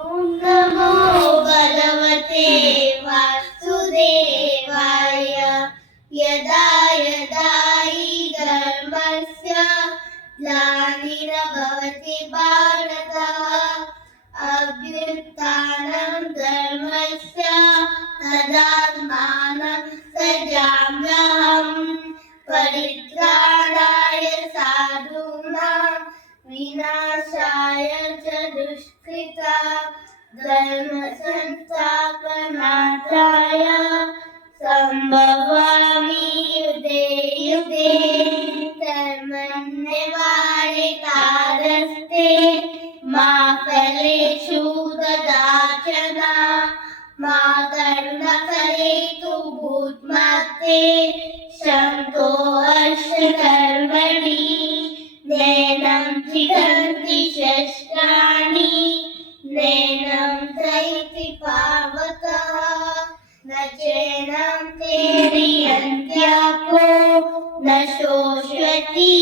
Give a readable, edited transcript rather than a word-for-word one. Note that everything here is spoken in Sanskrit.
ॐ नमो भगवते वासुदेवाय। यदा यदा हि धर्मस्य ग्लानिर्भवति भारत अभ्युत्थानं धर्मस्य तदात्मानं सृजाम्यहम्। परित्राणाय साधूनां विनाशाय च दुष्कृतां धर्म संस्थापनार्थाय संभवामि युगे युगे। धर्मनिर्वाहितारस्ते मा फलेषु कदाचन मा कर्मफलेषु भूत्मते शङ्कोऽस्य कर्मणि नैनं छिदन्ति शस्त्राणि नैनं दहति पावकः न चैनं क्लेदयन्त्यापो न शोषयति